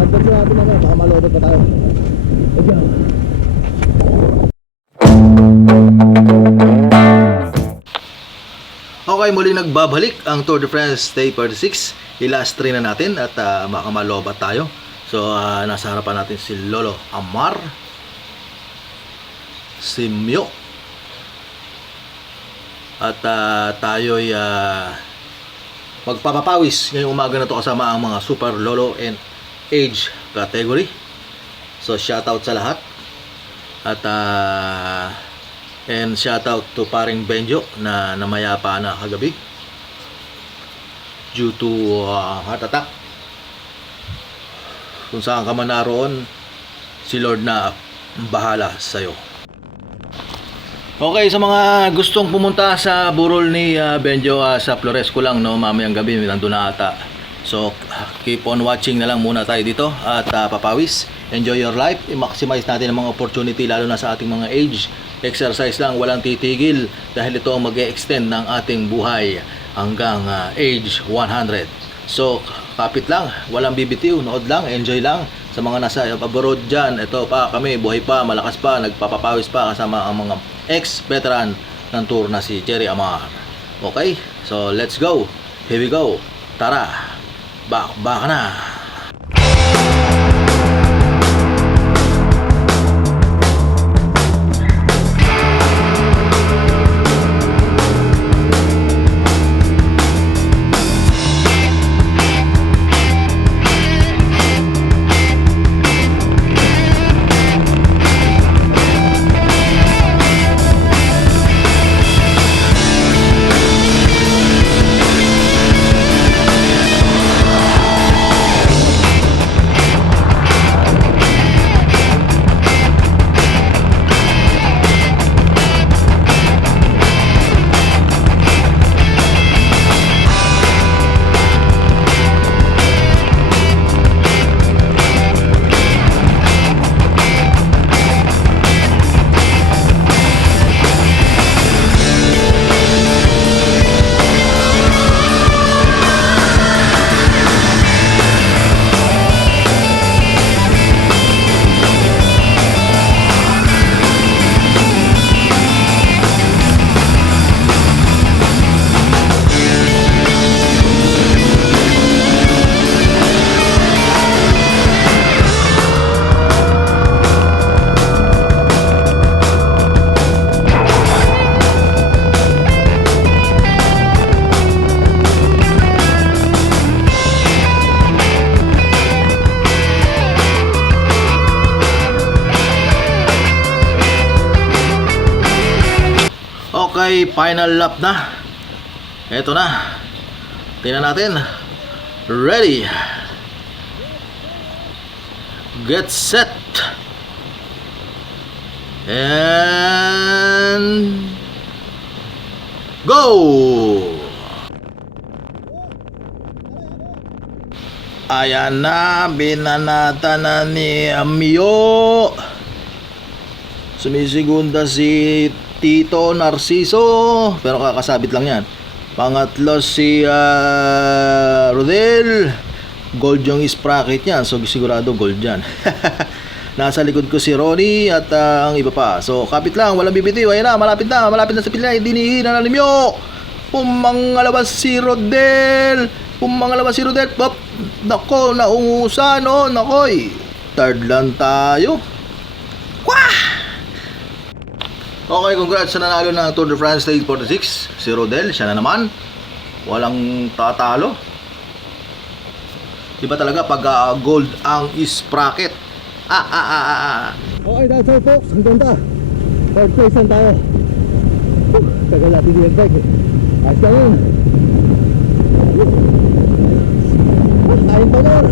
Advance natin mamaya, baka malobot pa tayo. Let's go. Okay, muli nagbabalik ang Tour de France Day 46. I-last 3 na natin at baka malobat tayo. So, nasa harapan natin si Lolo Amar, si Myo, at tayo'y magpapapawis ngayong umaga na to kasama ang mga Super Lolo and Age category. So, shoutout sa lahat. At and shoutout to paring Benjo na namayapa na kagabi due to heart attack. Kung saan ka man naroon, si Lord na bahala sa'yo. Okay, sa mga gustong pumunta sa burol ni Benjo, sa Flores ko lang, no, mamayang gabi nandun na ata. So keep on watching na lang muna tayo dito at papawis. Enjoy your life, i-maximize natin ang mga opportunity lalo na sa ating mga age. Exercise lang, walang titigil dahil ito ang mag-e-extend ng ating buhay hanggang age 100. So kapit lang, walang bibitiw, nood lang, enjoy lang. Sa mga nasa abroad dyan, ito pa kami, buhay pa, malakas pa, nagpapapawis pa kasama ang mga ex-veteran ng tour na si Cherry Amar. Okay, so let's go, here we go, tara, baka na. Okay, final lap na. Ito na. Tingnan natin. Ready. Get set. And go. Ayan na, binanata na ni Myo. Sumisigunda si Tito Narciso, pero kakasabit lang yan. Pangatlo si Rodel. Gold yung sprocket niya, so sigurado gold yan. Nasa likod ko si Ronnie at ang iba pa. So kapit lang, walang bibitiw. Ayan na, malapit na sa pilay. Dinihin na Nimyo. Pumangalawas si Rodel. Pop. Nako, naungusan, no. Nakoy, third lang tayo. Wah! Okay, congrats sa nanalo ng Tour de France Day 46, si Rodel, siya na naman. Walang tatalo. Diba talaga pag gold ang sprocket. Okay, that's all folks. Hanggang ta. Third place lang tayo. Tagal natin di nag-bike eh. Ayos ka yun. Kain pa more.